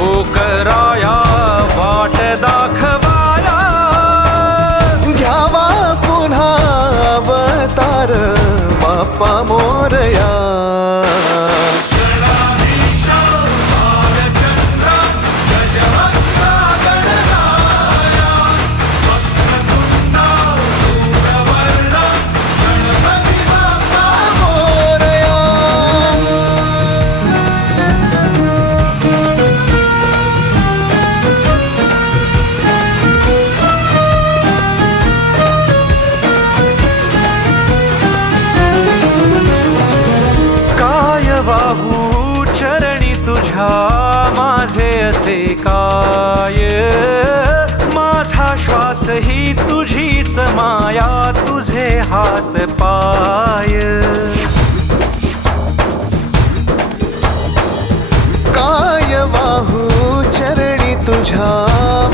पोकराया वाट दाखवाया, घ्यावा पुन्हा अवतार बाप्पा मोरया. वाहू चरणी तुझ्या माझे असे काय, माझा श्वास ही तुझीच माया, तुझे हात पाय. काय वाहू चरणी तुझ्या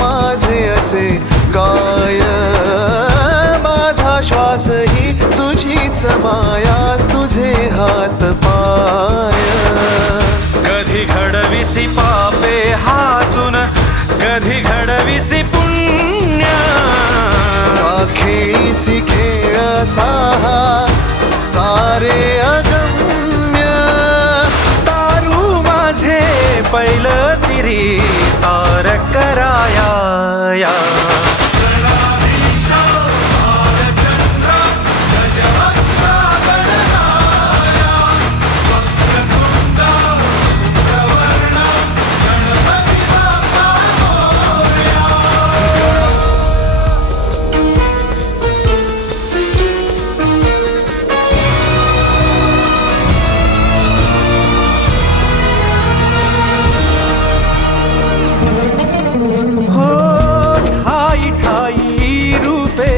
माझे असे काय, माझा श्वास ही तुझीच माया, तुझे हात पाय. कधी घडविसी पापे हातून, कधी घडविसी पुण्य, खेळीसी खेळ साहा सारे अगम्य. तारू माझे पहिलं तिरी तार कराया या.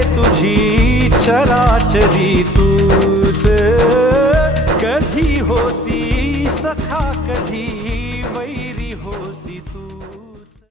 तुझी चराचरी तूच, कधी होसी सखा कधी वैरी होसी तू.